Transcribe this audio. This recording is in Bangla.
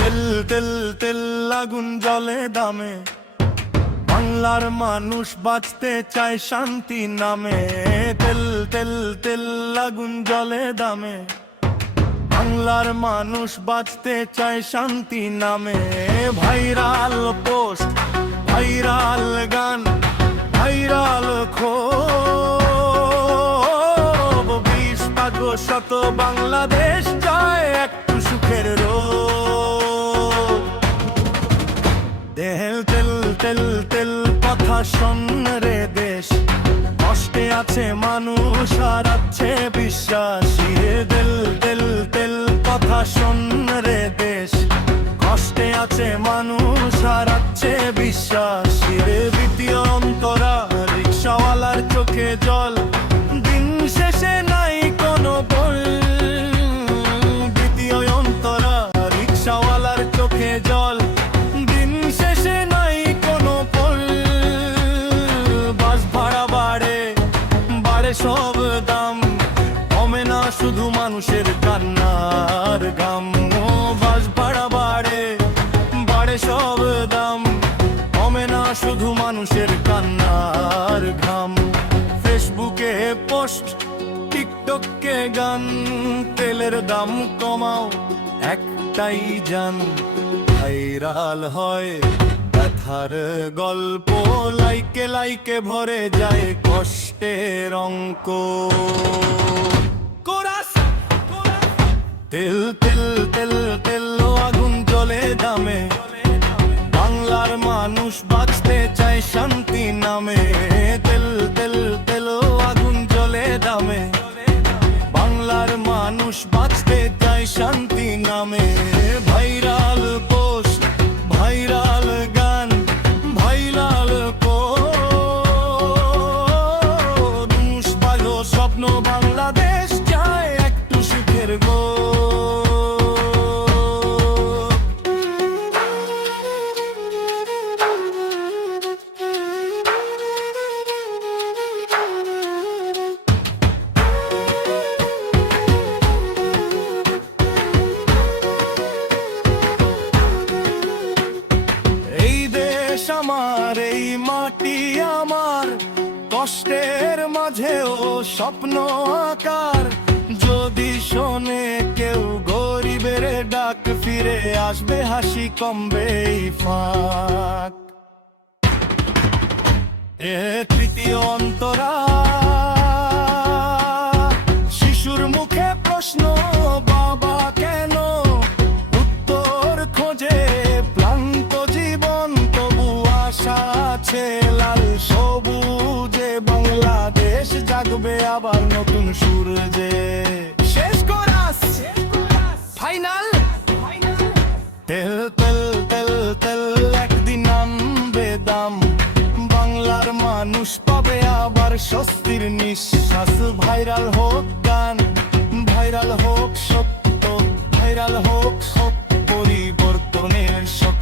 তেল তেল তেল আগুন জলে দামে, বাংলার মানুষ বাঁচতে চায় শান্তি নামে। তেল তেল তেল আগুন জলে দামে, বাংলার মানুষ বাঁচতে চায় শান্তি নামে। ভাইরাল পোস্ট, ভাইরাল গান, ভাইরাল ক্ষোভ, 20% বাংলাদেশ চায় একটু সুখের রোগ। তেল তেল তেল তেল কথা শোন রে দেশ, কষ্টে আছে মানুষ হারাচ্ছে বিশ্বাস। তেল তেল তেল কথা শোন রে দেশ, কষ্টে আছে মানুষ হারাচ্ছে বিশ্বাস। দ্বিতীয় অন্তরা রিক্সাওয়ালার চোখে জল, দিন শেষে নাই কোনো বল। দ্বিতীয় অন্তরা রিক্সাওয়ালার চোখে জল, দিন শেষে নাই কোনো বল। বাস ভাড়া বাড়ে, বাড়ে সব দাম, কমে না শুধু মানুষের কান্নার ঘাম। বাস ভাড়া বাড়ে, বাড়ে সব দাম, কমে না শুধু মানুষের কান্নার ঘাম। ফেসবুকে পোস্ট, টিকটকে গান, তেলের দাম কমাও একটাই জান। ভাইরাল হয় ব্যথার গল্প, লাইকে লাইকে ভরে যায় কষ্টের অঙ্ক। তেল তেল তেল তেল আগুন জলে দামে, বাংলার মানুষ বাঁচতে চায় শান্তি নামে। তেল তেল তেল আগুন জলে দামে, বাংলার মানুষ বাঁচতে চায় শান্তি নামে। ভাইরাল পোস্ট, ভাইরাল গান, ভাইরাল কোষ, ভালো স্বপ্ন বাংলাদেশ চায় একটু সুখের গো। আমার এই মাটি আমার, কষ্টের মাঝেও স্বপ্ন আকার। যদি শোনে কেউ গরিবের ডাক, ফিরে আসবে হাসি, কমবে এই ফাঁক। তৃতীয় অন্তরা শিশুর মুখে প্রশ্ন, বাবা কেন? উত্তর খোঁজে ক্লান্ত জীবন, তবু আশা আছে লাল সবুজে। বাংলাদেশ জাগবে আবার নতুন সূর্যে। শেষ কোরাস ফাইনাল। তেল তেল তেল তেল একদিন নামবে দাম, বাংলার মানুষ পাবে আবার স্বস্তির নিঃশ্বাস। ভাইরাল হোক গান, ভাইরাল হোক সত্য, ভাইরাল হোক সব পরিবর্তনের শক্তি।